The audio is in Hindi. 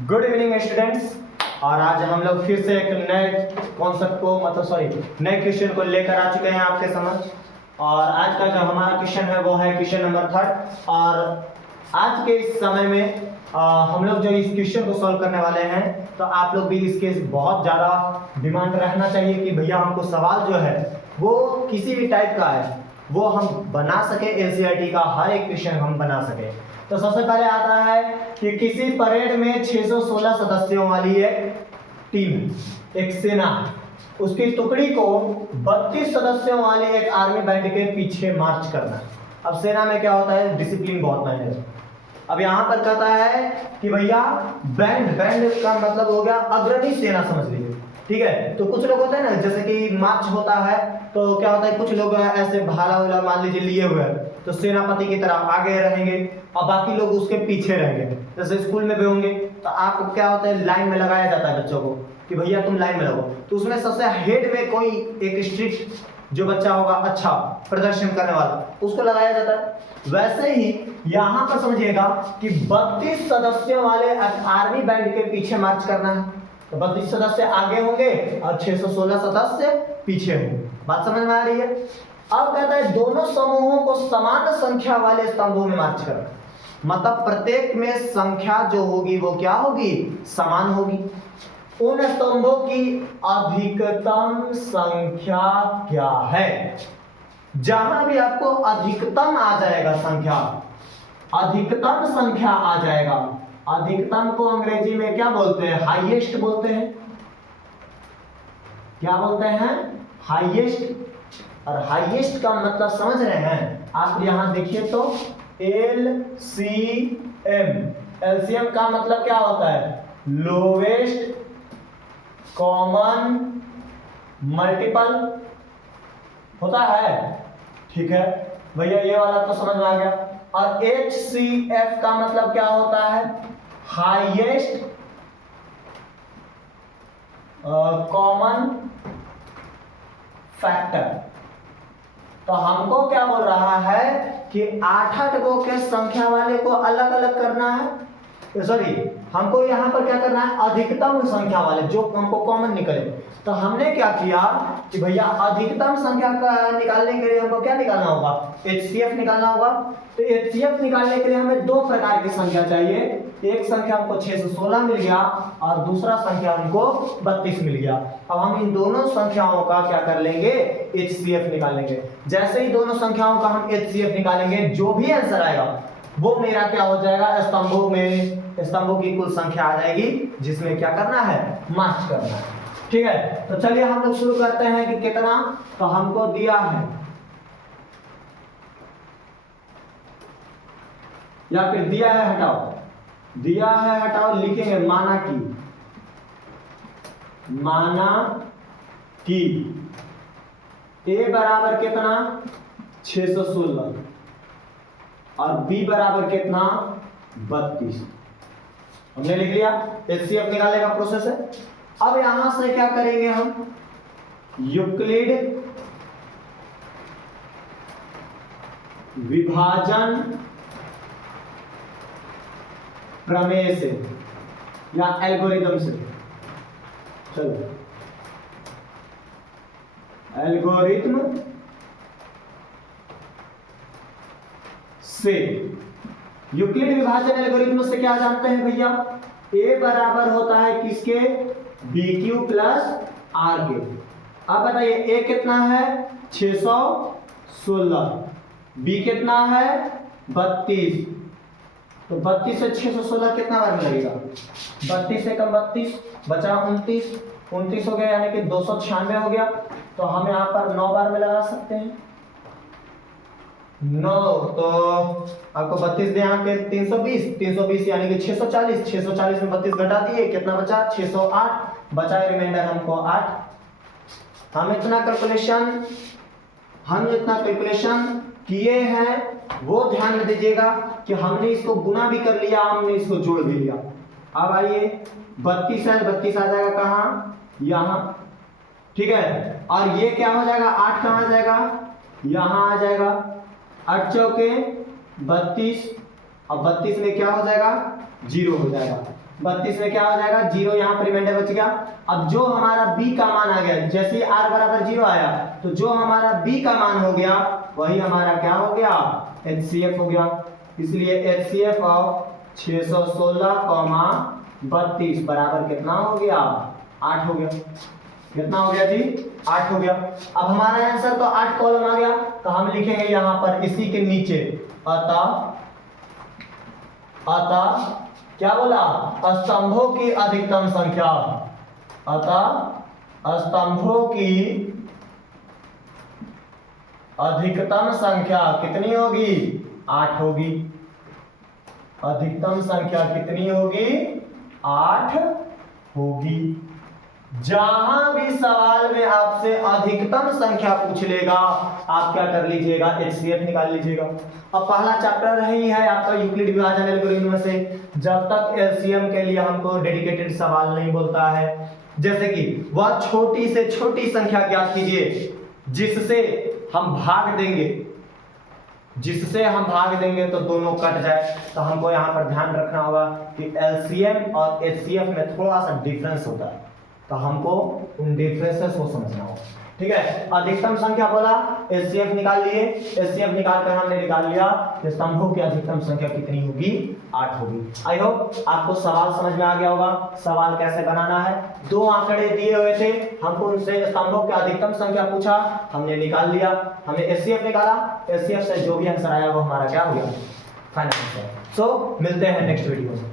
Good evening students. और आज हम लोग फिर से एक नए कॉन्सेप्ट को नए क्वेश्चन को लेकर आ चुके हैं आपके समझ। और आज का जो हमारा क्वेश्चन है वो है क्वेश्चन नंबर 3। और आज के इस समय में हम लोग जो इस क्वेश्चन को सॉल्व करने वाले हैं, तो आप लोग भी इसके बहुत ज़्यादा डिमांड रहना चाहिए कि भैया हमको सवाल जो है वो किसी भी टाइप का है वो हम बना सके, एनसीईआरटी का हर एक क्वेश्चन हम बना सके। तो सबसे पहले आता है कि किसी परेड में 616 सदस्यों वाली एक टीम, एक सेना, उसकी टुकड़ी को 32 सदस्यों वाले एक आर्मी बैंड के पीछे मार्च करना। अब सेना में क्या होता है, डिसिप्लिन बहुत मायने रखता है। अब यहाँ पर कहता है कि भैया बैंड का मतलब हो गया अग्रणी सेना, समझ लीजिए, ठीक है। तो कुछ लोग होते हैं ना, जैसे कि मार्च होता है तो क्या होता है, कुछ लोग ऐसे भाला वाला मान लीजिए लिए हुए हैं, तो सेनापति की तरह आगे रहेंगे और बाकी लोग उसके पीछे रहेंगे। जैसे स्कूल में भी होंगे तो आपको क्या होता है, लाइन में लगाया जाता है बच्चों को कि भैया तुम लाइन में लगो, तो उसमें सबसे हेड में कोई एक स्ट्रिक्ट जो बच्चा होगा, अच्छा प्रदर्शन करने वाला, उसको लगाया जाता है। वैसे ही यहाँ पर समझिएगा कि 32 सदस्यों वाले आर्मी बैंड के पीछे मार्च करना है। तो 32 सदस्य आगे होंगे और 616 सदस्य पीछे होंगे। बात समझ में आ रही है। अब कहता है दोनों समूहों को समान संख्या वाले स्तंभों में मार्च करना, मतलब प्रत्येक में संख्या जो होगी वो क्या होगी, समान होगी। उन स्तंभों की अधिकतम संख्या क्या है। जहां भी आपको अधिकतम आ जाएगा संख्या, अधिकतम संख्या आ जाएगा, अधिकतम को अंग्रेजी में क्या बोलते हैं, हाईएस्ट बोलते हैं। क्या बोलते हैं, हाईएस्ट। और हाईएस्ट का मतलब समझ रहे हैं आप, यहां देखिए तो LCM, LCM का मतलब क्या होता है, लोवेस्ट कॉमन मल्टीपल होता है, ठीक है भैया, ये वाला तो समझ में आ गया। और HCF का मतलब क्या होता है, हाईएस्ट कॉमन फैक्टर। तो हमको क्या बोल रहा है कि 8 गो के संख्या वाले को अलग अलग करना है, सॉरी हमको यहाँ पर क्या करना है, अधिकतम संख्या वाले जो हमको कॉमन निकले। तो हमने क्या किया कि भैया अधिकतम संख्या का निकालने के लिए हमको क्या निकालना होगा, HCF निकालना होगा। तो HCF निकालने के लिए हमें दो प्रकार की संख्या चाहिए। एक संख्या हमको 616 मिल गया और दूसरा संख्या हमको 32 मिल गया। अब हम इन दोनों संख्याओं का क्या कर लेंगे, HCF निकाल लेंगे। जैसे ही दोनों संख्याओं का हम HCF निकालेंगे, जो भी आंसर आएगा वो मेरा क्या हो जाएगा, स्तंभों की कुल संख्या आ जाएगी, जिसमें क्या करना है, मार्च करना है, ठीक है। तो चलिए हम लोग शुरू करते हैं कि कितना, तो हमको दिया है या फिर दिया है हटाओ, दिया है हटाओ, लिखेंगे माना कि A बराबर कितना 616 और B बराबर कितना 32। हमने लिख लिया, HCF निकालने का प्रोसेस है। अब यहां से क्या करेंगे हम, यूक्लिड विभाजन प्रमेय से या एल्गोरिथम से, चलो एल्गोरिथम से, यूक्लिड विभाजन एल्गोरिथम से क्या जानते हैं भैया, A बराबर होता है किसके, BQ प्लस R के। अब बताइए A कितना है 616, B कितना है 32, तो 32 से 616 कितना बार में लगेगा, 32 से कम 32 बचा 29, 29 हो गया, यानी कि 296 हो गया। तो हम यहाँ पर 9 बार में लगा सकते हैं, 9 तो आपको 32 दे यहाँ के 320 यानी कि 640, 640 में 32 घटा दिए, कितना बचा 608, बचा रिमाइंडर हमको 8। हम इतना कैलकुलेशन किए हैं, वो ध्यान में दीजिएगा कि हमने इसको गुना भी कर लिया, हमने इसको जोड़ भी लिया। अब आइए 32 है, 32 आ जाएगा कहाँ, यहाँ, ठीक है। और ये क्या हो जाएगा, 8 कहाँ आ जाएगा, यहाँ आ जाएगा, 8 चौके 32 और 32 में क्या हो जाएगा, 0 हो जाएगा। 32 में क्या हो जाएगा, 0 यहाँ पर रिमाइंडर बच गया। अब जो हमारा b का मान आ गया, जैसे ही r बराबर 0 आया तो जो हमारा b का मान हो गया वही हमारा क्या हो गया, HCF हो गया। इसलिए HCF ऑफ 616, 32 बराबर कितना हो गया, 8 हो गया। कितना हो गया जी, 8 हो गया। अब हमारा आंसर तो 8 कॉलम आ गया, तो हम लिखेंगे यहां पर इसी के नीचे अतः क्या बोला, स्तंभों की अधिकतम संख्या, अतः स्तंभों की अधिकतम संख्या कितनी होगी, 8 होगी। अधिकतम संख्या कितनी होगी, 8 होगी। जहां भी सवाल में आपसे अधिकतम संख्या पूछ लेगा आप क्या कर लीजिएगा, HCF निकाल लीजिएगा। अब पहला चैप्टर ही है आपका यूक्लिड विभाजन एल्गोरिथम से, जब तक LCM के लिए हमको डेडिकेटेड सवाल नहीं बोलता है। जैसे कि वह छोटी से छोटी संख्या ज्ञात कीजिए जिससे हम भाग देंगे तो दोनों कट जाए। तो हमको यहाँ पर ध्यान रखना होगा कि LCM और HCF में थोड़ा सा डिफरेंस होता है, तो हमको उन डिफरेंसेस को समझना होगा। ठीक है, अधिकतम संख्या बोला, HCF निकाल लिए, HCF निकाल कर हमने निकाल लिया कि स्तंभों की अधिकतम संख्या कितनी होगी, 8 होगी। आई होप आपको सवाल समझ में आ गया होगा, सवाल कैसे बनाना है। 2 आंकड़े दिए हुए थे, हमको उनसे स्तंभों की अधिकतम संख्या पूछा, हमने निकाल लिया, हमने HCF निकाला, HCF से जो भी आंसर आया वो हमारा क्या हो गया, फाइनल आंसर। सो मिलते हैं नेक्स्ट वीडियो में।